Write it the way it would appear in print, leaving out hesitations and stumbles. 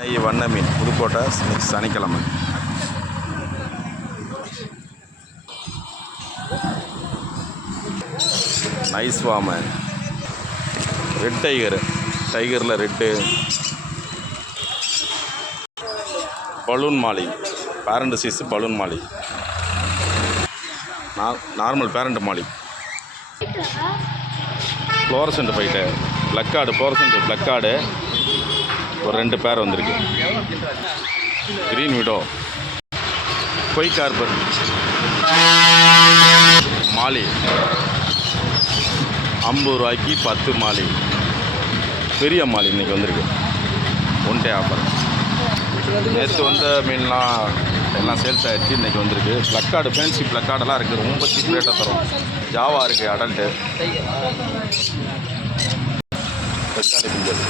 வண்ண மீன் புதுக்கோட்டை சனிக்கிழமை. நைஸ் வாம ரெட் டைகரில் ரெட்டு பலூன் மாலி பேரண்ட் சைஸ் பலூன் மாலி நார்மல் பேரண்ட் மாலி fluorescent fight placard fluorescent placard ஒரு 2 பேர் வந்திருக்கு. கிரீன் விடோ பொய் கார்பர் மாலி 50 ரூபாய்க்கு 10 மாலி பெரிய மாலி இன்றைக்கி வந்திருக்கு. 1 டே ஆஃபர். நேற்று வந்த மீன்லாம் எல்லாம் சேல்ஸ் ஆகிடுச்சு. இன்றைக்கி வந்திருக்கு. பிளக்கார்டு ஃபேன்சி பிளக்கார்டெல்லாம் இருக்குது. ரொம்ப சீப் ரேட்டாக தரும். ஜாவா இருக்குது அடல்ட்டு. தக்காளி பிஞ்சல்